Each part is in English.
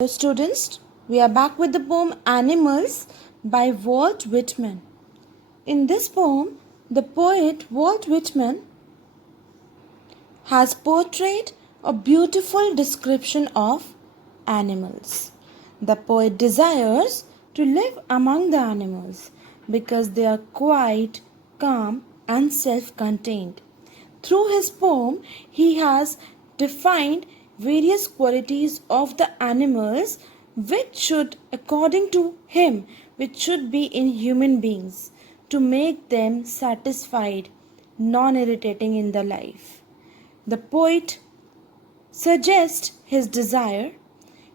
Hello students, we are back with the poem Animals by Walt Whitman. In this poem, the poet Walt Whitman has portrayed a beautiful description of animals. The poet desires to live among the animals because they are quiet, calm and self-contained. Through his poem, he has defined various qualities of the animals which should, according to him, which should be in human beings to make them satisfied, non-irritating in the life. The poet suggests his desire.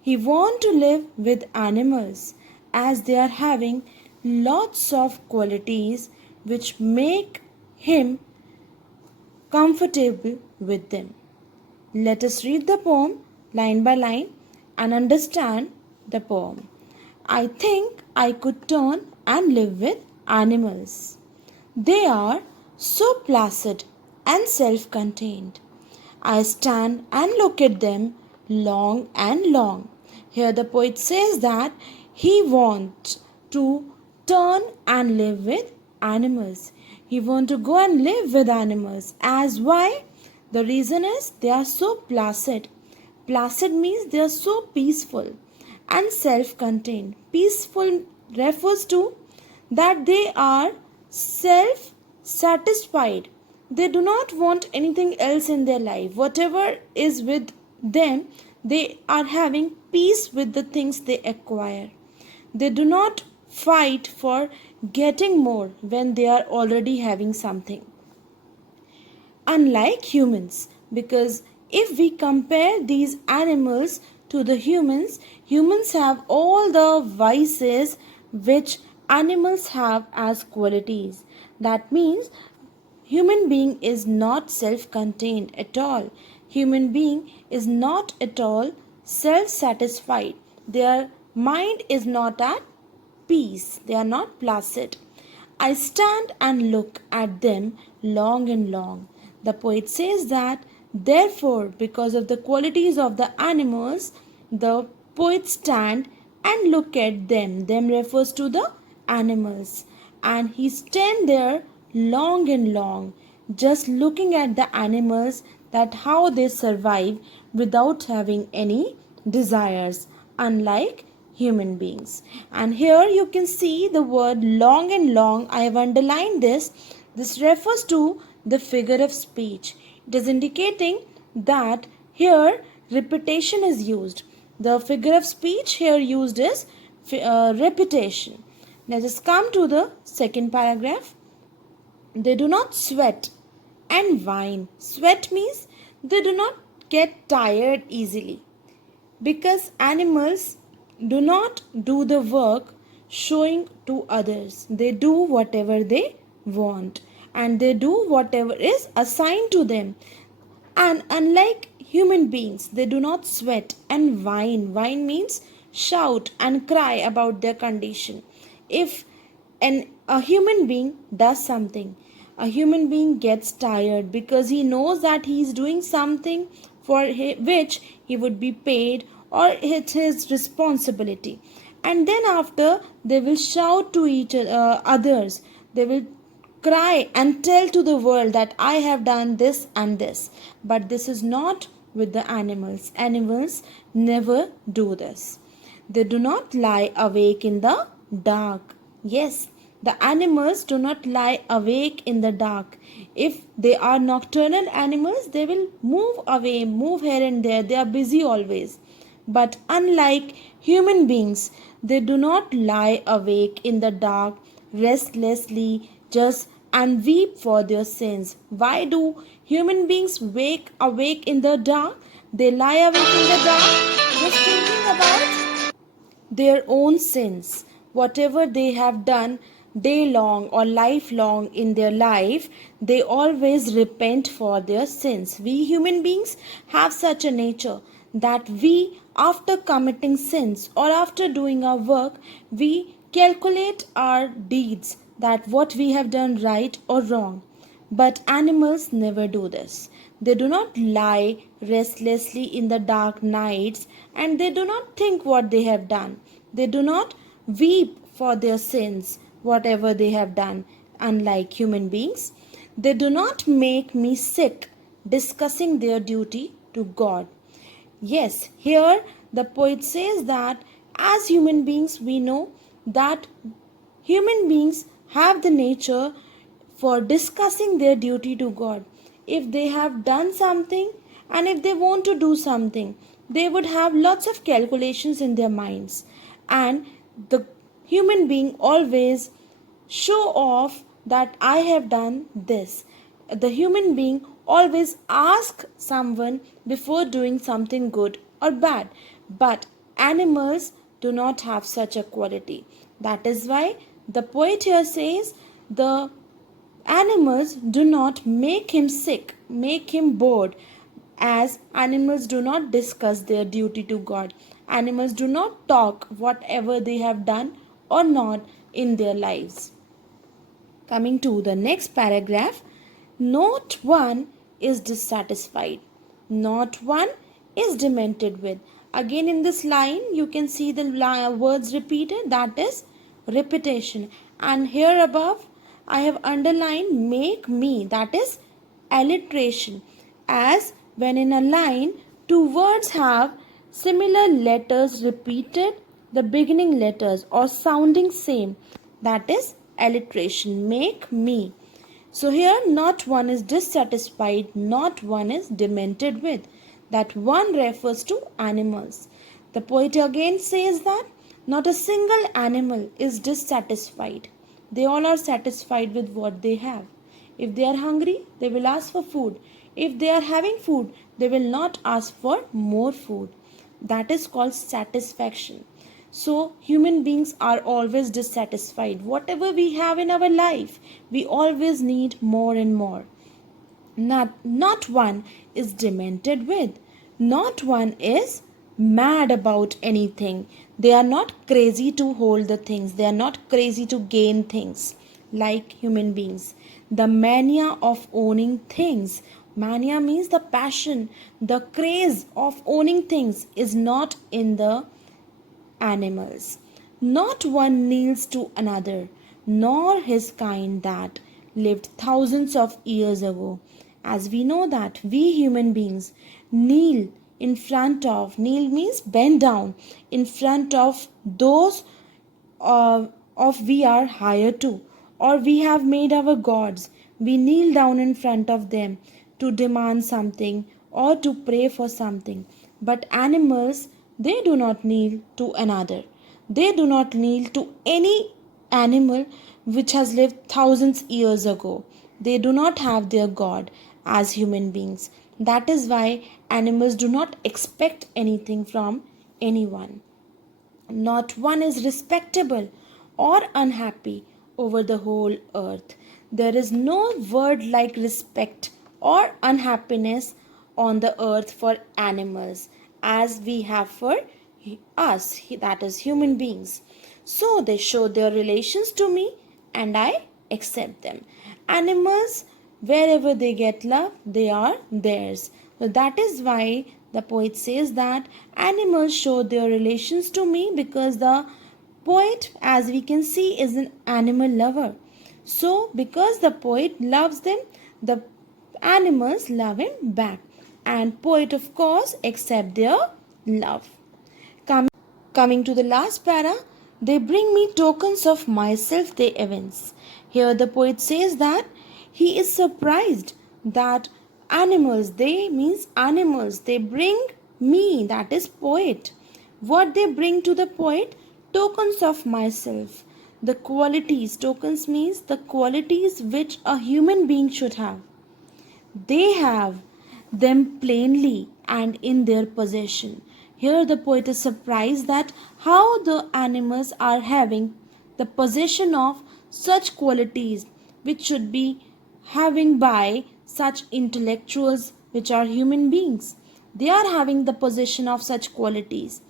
He wants to live with animals as they are having lots of qualities which make him comfortable with them. Let us read the poem line by line and understand the poem. I think I could turn and live with animals. They are so placid and self-contained. I stand and look at them long and long. Here the poet says that he wants to turn and live with animals. He wants to go and live with animals. As why? The reason is they are so placid. Placid means they are so peaceful and self-contained. Peaceful refers to that they are self-satisfied. They do not want anything else in their life. Whatever is with them, they are having peace with the things they acquire. They do not fight for getting more when they are already having something. Unlike humans, because if we compare these animals to the humans, humans have all the vices which animals have as qualities. That means human being is not self-contained at all. Human being is not at all self-satisfied. Their mind is not at peace. They are not placid. I stand and look at them long and long. The poet says that, therefore, because of the qualities of the animals, the poet stand and look at them. Them refers to the animals. And he stand there long and long, just looking at the animals, that how they survive without having any desires, unlike human beings. And here you can see the word long and long. I have underlined this. This refers to the figure of speech. It is indicating that here repetition is used. The figure of speech here used is repetition. Let us come to the second paragraph. They do not sweat and whine. Sweat means they do not get tired easily, because animals do not do the work showing to others. They do whatever they want and they do whatever is assigned to them. And unlike human beings, they do not sweat and whine. Whine means shout and cry about their condition. If a human being does something, a human being gets tired because he knows that he is doing something for which he would be paid, or it's his responsibility, and then after they will shout to each others. They will cry and tell to the world that I have done this and this. But this is not with the animals. Animals never do this. They do not lie awake in the dark. Yes, the animals do not lie awake in the dark. If they are nocturnal animals, they will move away, move here and there. They are busy always. But unlike human beings, they do not lie awake in the dark restlessly just and weep for their sins. Why do human beings wake awake in the dark? They lie awake in the dark just thinking about their own sins. Whatever they have done day long or lifelong in their life, they always repent for their sins. We human beings have such a nature that we, after committing sins or after doing our work, we calculate our deeds, that what we have done right or wrong. But animals never do this. They do not lie restlessly in the dark nights, and they do not think what they have done. They do not weep for their sins, whatever they have done, unlike human beings. They do not make me sick discussing their duty to God. Yes, here the poet says that as human beings, we know that human beings have the nature for discussing their duty to God. If they have done something and if they want to do something, they would have lots of calculations in their minds. And the human being always show off that I have done this. The human being always asks someone before doing something good or bad. But animals do not have such a quality. That is why the poet here says the animals do not make him sick, make him bored, as animals do not discuss their duty to God. Animals do not talk whatever they have done or not in their lives. Coming to the next paragraph, not one is dissatisfied, not one is demented with. Again, in this line, you can see the words repeated, that is repetition. And here above, I have underlined make me, that is alliteration. As when in a line, two words have similar letters repeated, the beginning letters or sounding same, that is alliteration. Make me. So here not one is dissatisfied, not one is demented with. That one refers to animals. The poet again says that not a single animal is dissatisfied. They all are satisfied with what they have. If they are hungry, they will ask for food. If they are having food, they will not ask for more food. That is called satisfaction. So, human beings are always dissatisfied. Whatever we have in our life, we always need more and more. Not one is demented with. Not one is mad about anything. They are not crazy to hold the things. They are not crazy to gain things like human beings. The mania of owning things. Mania means the passion, the craze of owning things is not in the animals. Not one kneels to another, nor his kind that lived thousands of years ago. As we know that we human beings kneel in front of, kneel means bend down, in front of those of we are higher to, or we have made our gods. We kneel down in front of them to demand something or to pray for something. But animals, they do not kneel to another. They do not kneel to any animal which has lived thousands years ago. They do not have their God as human beings. That is why animals do not expect anything from anyone. Not one is respectable or unhappy over the whole earth. There is no word like respect or unhappiness on the earth for animals as we have for us, that is human beings. So they show their relations to me and I accept them. Animals, wherever they get love, they are theirs. So that is why the poet says that animals show their relations to me, because the poet, as we can see, is an animal lover. So because the poet loves them, the animals love him back. And poet, of course, accept their love. Coming to the last para, they bring me tokens of myself, they evince. Here the poet says that he is surprised that animals, they means animals, they bring me, that is poet. What they bring to the poet? Tokens of myself. The qualities, tokens means the qualities which a human being should have. They have them plainly and in their possession. Here the poet is surprised that how the animals are having the possession of such qualities which should be having by such intellectuals which are human beings. They are having the possession of such qualities.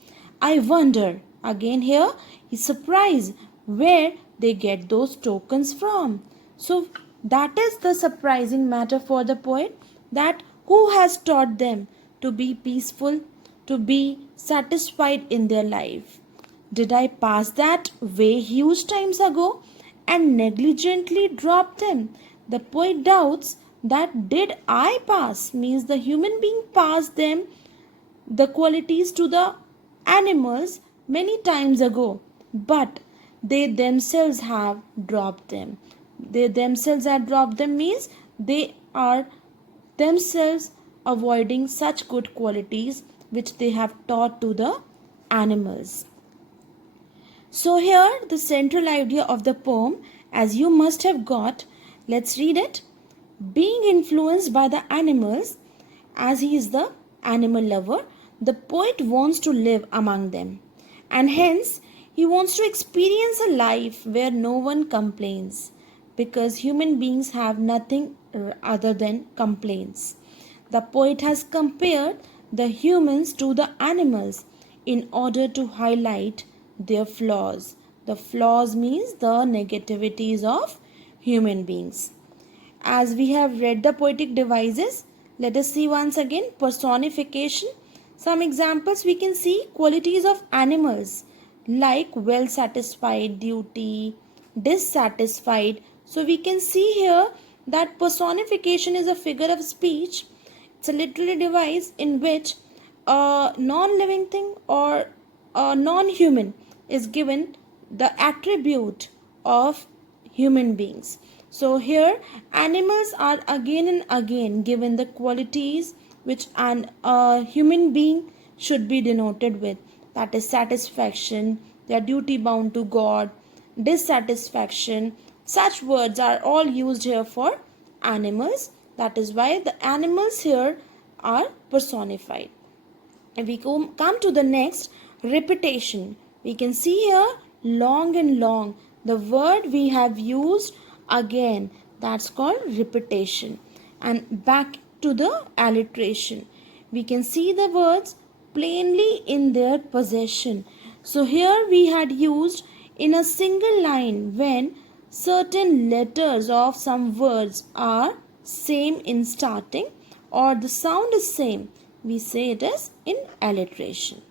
I wonder, again here he's surprised where they get those tokens from. So that is the surprising matter for the poet, that Who has taught them to be peaceful, to be satisfied in their life? Did I pass that way huge times ago and negligently drop them? The poet doubts that did I pass means the human being passed them the qualities to the animals many times ago, but they themselves have dropped them. They themselves have dropped them means they are themselves avoiding such good qualities which they have taught to the animals. So, here the central idea of the poem, as you must have got, let's read it. Being influenced by the animals, as he is the animal lover, the poet wants to live among them, and hence he wants to experience a life where no one complains, because human beings have nothing other than complaints. The poet has compared the humans to the animals in order to highlight their flaws. The flaws means the negativities of human beings. As we have read the poetic devices, let us see once again personification. Some examples we can see: qualities of animals like well satisfied, duty, dissatisfied. So we can see here that personification is a figure of speech. It's a literary device in which a non-living thing or a non-human is given the attribute of human beings. So here animals are again and again given the qualities which a human being should be denoted with. That is satisfaction, they are duty bound to God, dissatisfaction. Such words are all used here for animals. That is why the animals here are personified. If we come to the next, repetition. We can see here long and long. The word we have used again, that's called repetition. And back to the alliteration. We can see the words plainly in their possession. So here we had used in a single line when certain letters of some words are same in starting or the sound is same. We say it as in alliteration.